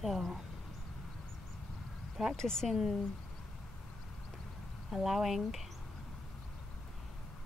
So, practicing allowing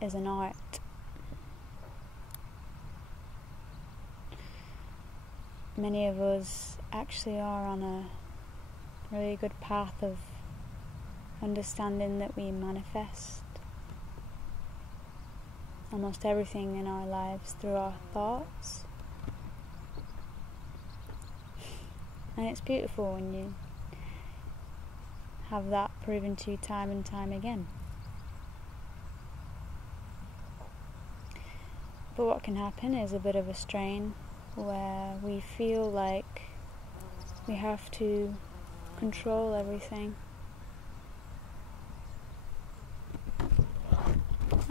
is an art. Many of us actually are on a really good path of understanding that we manifest almost everything in our lives through our thoughts. And it's beautiful when you have that proven to you time and time again. But what can happen is a bit of a strain where we feel like we have to control everything.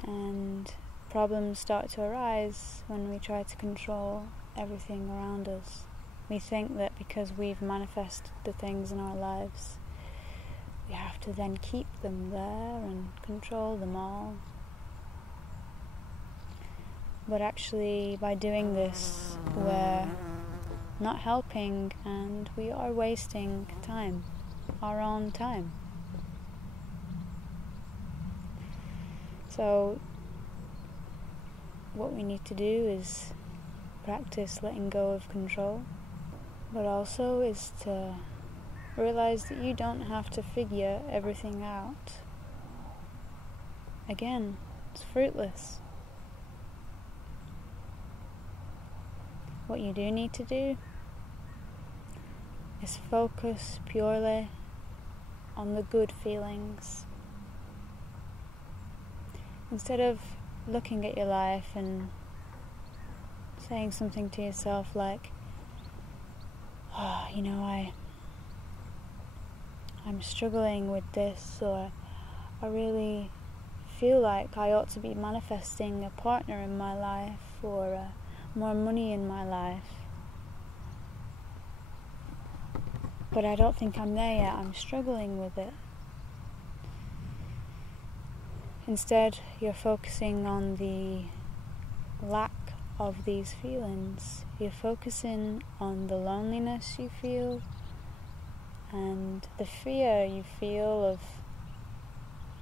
And problems start to arise when we try to control everything around us. We think that because we've manifested the things in our lives, we have to then keep them there and control them all. But actually, by doing this, we're not helping and we are wasting time, our own time. So, what we need to do is practice letting go of control, but also is to realize that you don't have to figure everything out. Again, it's fruitless. What you do need to do is focus purely on the good feelings. Instead of looking at your life and saying something to yourself like, I'm struggling with this, or I really feel like I ought to be manifesting a partner in my life, or more money in my life, but I don't think I'm there yet, I'm struggling with it. Instead, you're focusing on the lack of these feelings. You're focusing on the loneliness you feel and the fear you feel of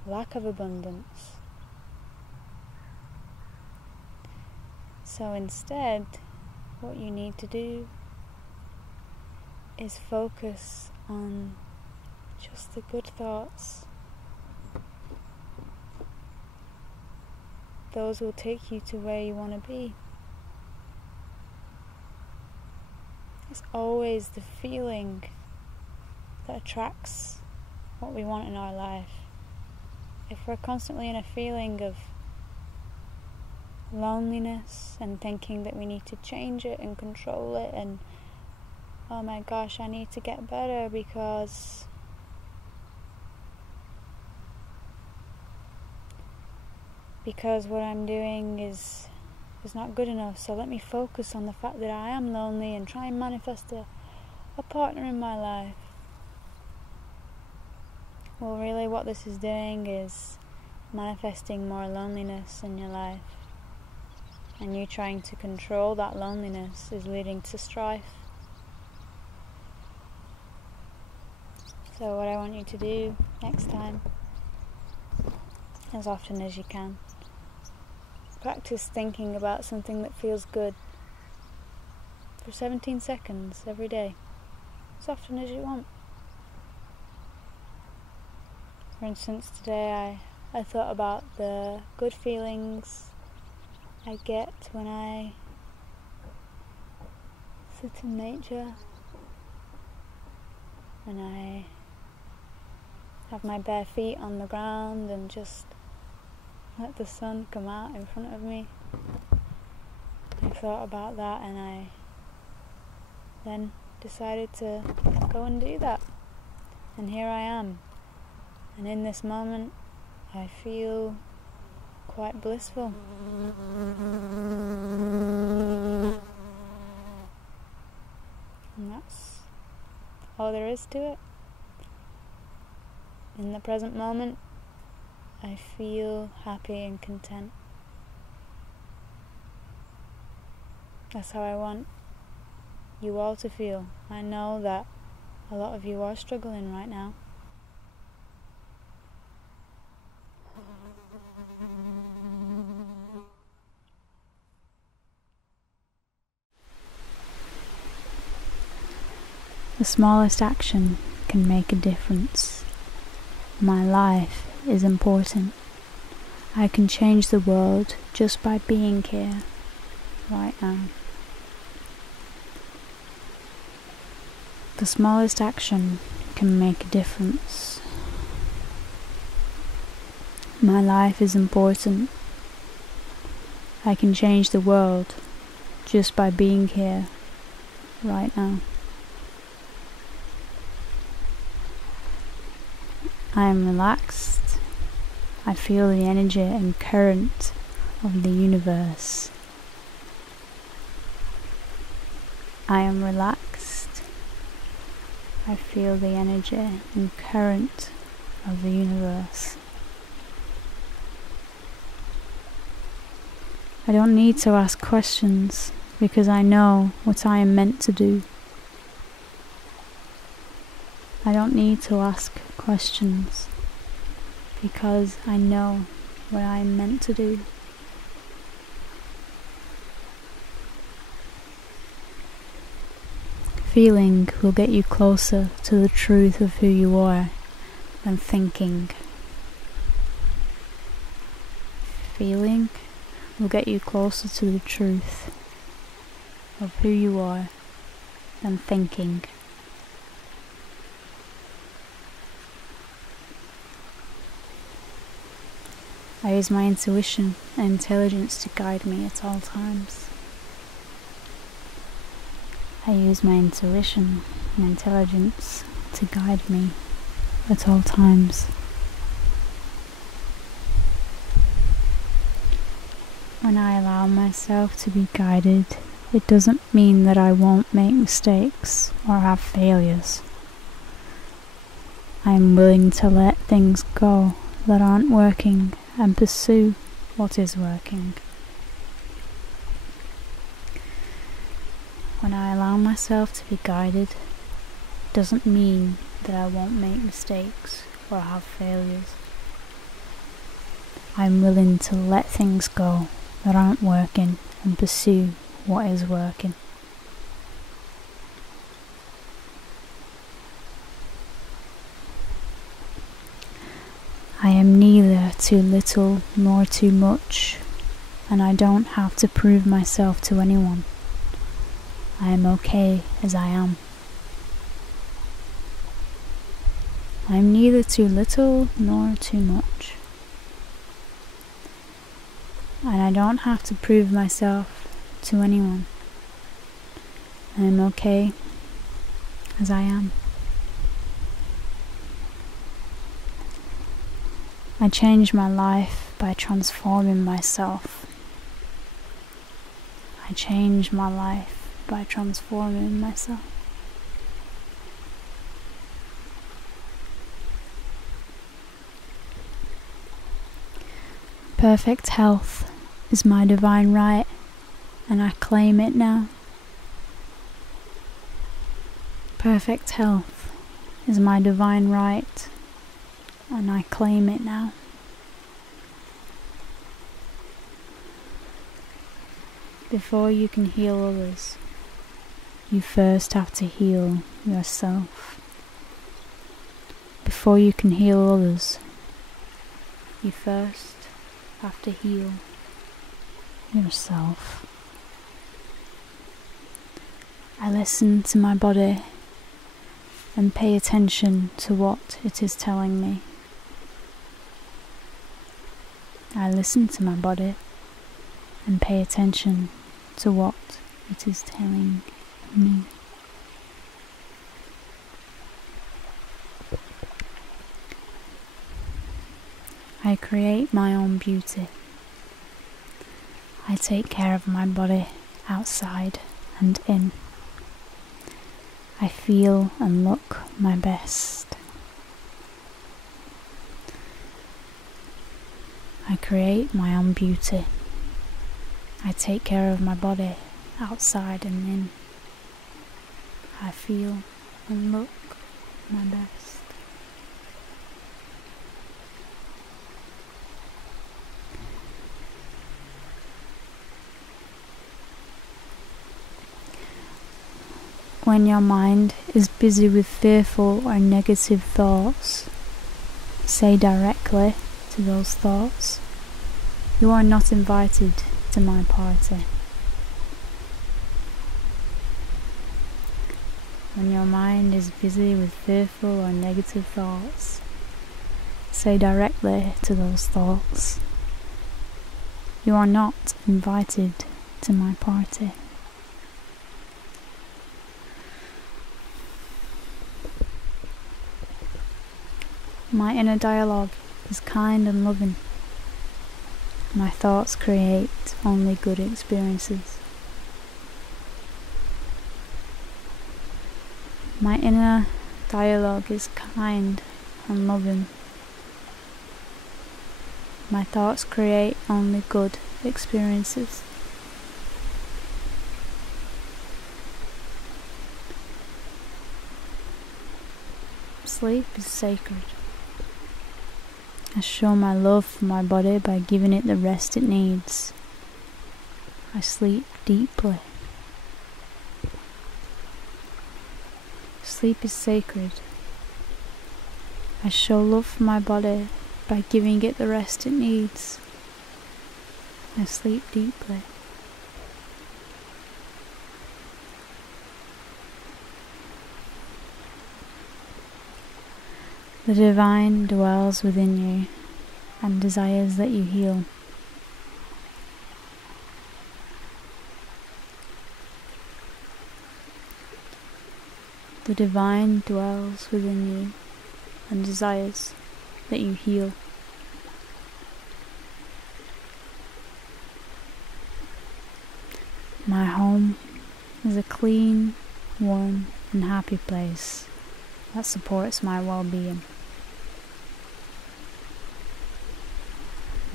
lack of abundance. So instead, what you need to do is focus on just the good thoughts. Those will take you to where you want to be. It's always the feeling that attracts what we want in our life. If we're constantly in a feeling of loneliness and thinking that we need to change it and control it, and oh my gosh, I need to get better because what I'm doing is not good enough, so let me focus on the fact that I am lonely and try and manifest a partner in my life. Well, really what this is doing is manifesting more loneliness in your life, and you trying to control that loneliness is leading to strife. So what I want you to do next time, as often as you can, practice thinking about something that feels good for 17 seconds every day, as often as you want. For instance, today I thought about the good feelings I get when I sit in nature and I have my bare feet on the ground and just let the sun come out in front of me. I thought about that and I then decided to go and do that. And here I am. And in this moment, I feel quite blissful. And that's all there is to it. In the present moment, I feel happy and content. That's how I want you all to feel. I know that a lot of you are struggling right now. The smallest action can make a difference. My life is important. I can change the world just by being here, right now. The smallest action can make a difference. My life is important. I can change the world just by being here, right now. I am relaxed. I feel the energy and current of the universe. I am relaxed. I feel the energy and current of the universe. I don't need to ask questions because I know what I am meant to do. I don't need to ask questions because I know what I am meant to do. Feeling will get you closer to the truth of who you are than thinking. Feeling will get you closer to the truth of who you are than thinking. I use my intuition and intelligence to guide me at all times. I use my intuition and intelligence to guide me at all times. When I allow myself to be guided, it doesn't mean that I won't make mistakes or have failures. I am willing to let things go that aren't working and pursue what is working. When I allow myself to be guided, it doesn't mean that I won't make mistakes or have failures. I'm willing to let things go that aren't working and pursue what is working. I am neither too little nor too much, and I don't have to prove myself to anyone. I am okay as I am. I am neither too little nor too much, and I don't have to prove myself to anyone. I am okay as I am. I change my life by transforming myself. I change my life by transforming myself. Perfect health is my divine right, and I claim it now. Perfect health is my divine right, and I claim it now. Before you can heal others, you first have to heal yourself. Before you can heal others, you first have to heal yourself. I listen to my body and pay attention to what it is telling me. I listen to my body and pay attention to what it is telling me. I create my own beauty. I take care of my body outside and in. I feel and look my best. I create my own beauty. I take care of my body outside and in. I feel and look my best. When your mind is busy with fearful or negative thoughts, say directly to those thoughts, "You are not invited to my party." When your mind is busy with fearful or negative thoughts, say directly to those thoughts, "You are not invited to my party." My inner dialogue is kind and loving. My thoughts create only good experiences. My inner dialogue is kind and loving. My thoughts create only good experiences. Sleep is sacred. I show my love for my body by giving it the rest it needs. I sleep deeply. Sleep is sacred. I show love for my body by giving it the rest it needs. I sleep deeply. The divine dwells within you and desires that you heal. The divine dwells within you and desires that you heal. My home is a clean, warm, and happy place that supports my well-being.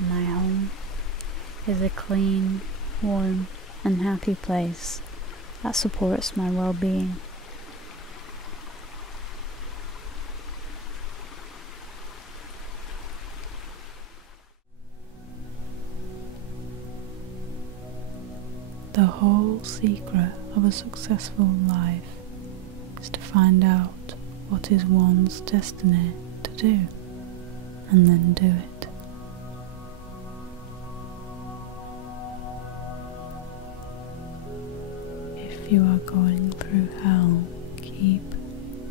My home is a clean, warm, and happy place that supports my well-being. The whole secret of a successful life is to find out what is one's destiny to do, and then do it. If you are going through hell, keep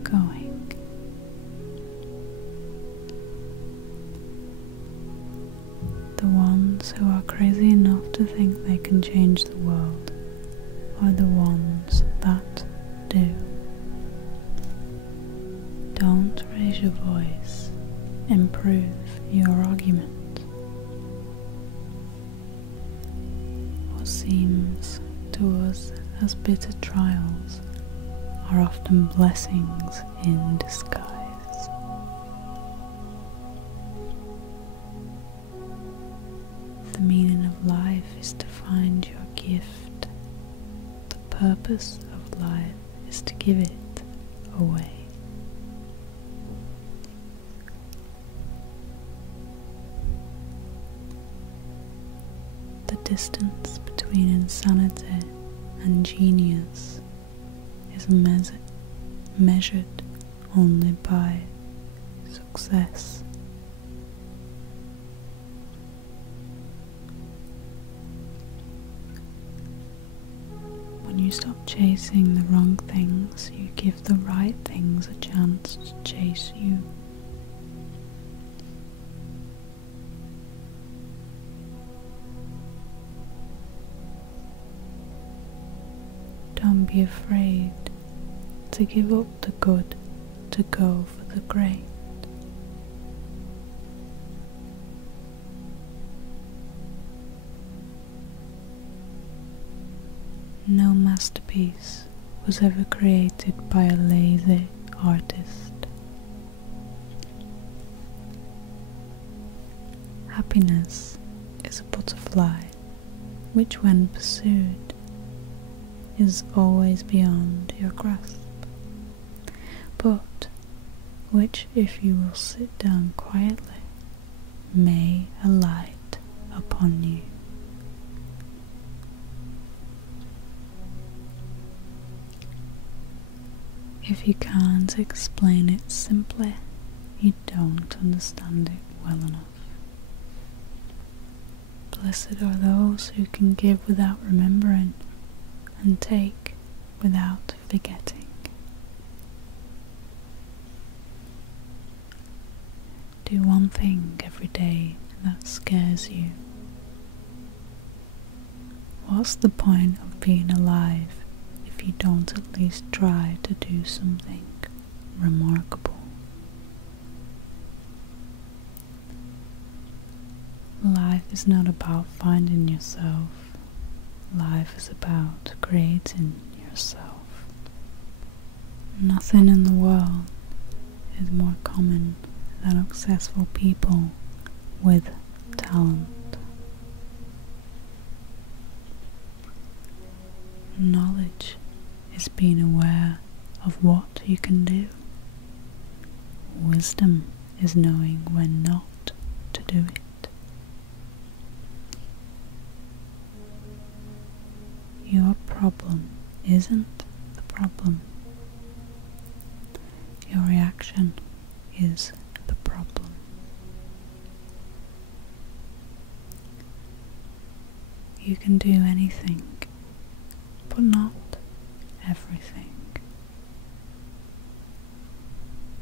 going. The ones who are crazy enough to think they can change the world are the ones that do. Don't raise your voice, improve your argument. What seems to us as bitter trials are often blessings in disguise. The meaning of life is to find your gift. The purpose of life is to give it away. The distance between insanity and genius is measured only by success. When you stop chasing the wrong things, you give the right things a chance to chase you. Don't be afraid to give up the good to go for the great. No masterpiece was ever created by a lazy artist. Happiness is a butterfly which, when pursued, is always beyond your grasp. But which, if you will sit down quietly, may alight upon you. If you can't explain it simply, you don't understand it well enough. Blessed are those who can give without remembering and take without forgetting. Do one thing every day that scares you. What's the point of being alive if you don't at least try to do something remarkable? Life is not about finding yourself. Life is about creating yourself. Nothing in the world is more common than successful people with talent. Knowledge is being aware of what you can do. Wisdom is knowing when not to do it. Your problem isn't the problem. Your reaction is the problem. You can do anything, but not everything.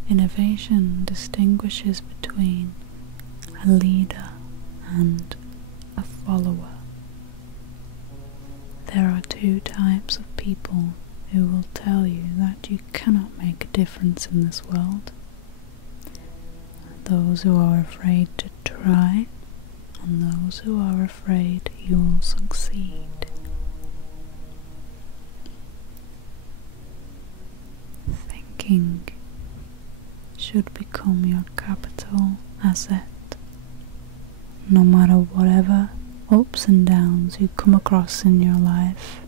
Innovation distinguishes between a leader and a follower. There are two types of people who will tell you that you cannot make a difference in this world. Those who are afraid to try, and those who are afraid you will succeed. Thinking should become your capital asset, no matter whatever ups and downs you come across in your life.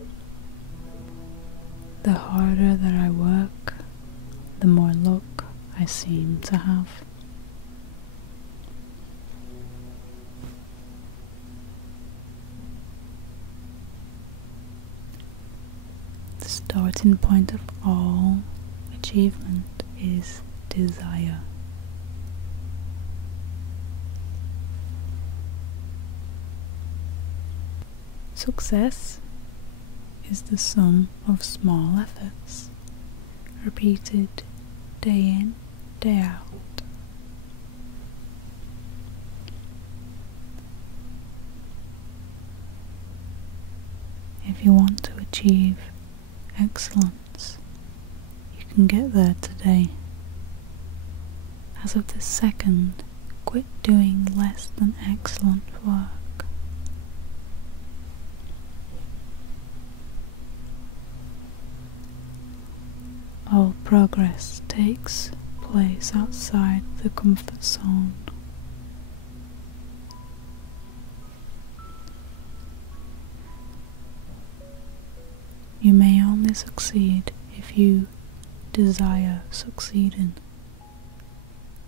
The harder that I work, the more luck I seem to have. The starting point of all achievement is desire. Success is the sum of small efforts, repeated day in, day out. If you want to achieve excellence, you can get there today. As of this second, quit doing less than excellent work. All progress takes place outside the comfort zone. You may only succeed if you desire succeeding.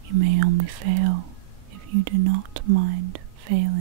You may only fail if you do not mind failing.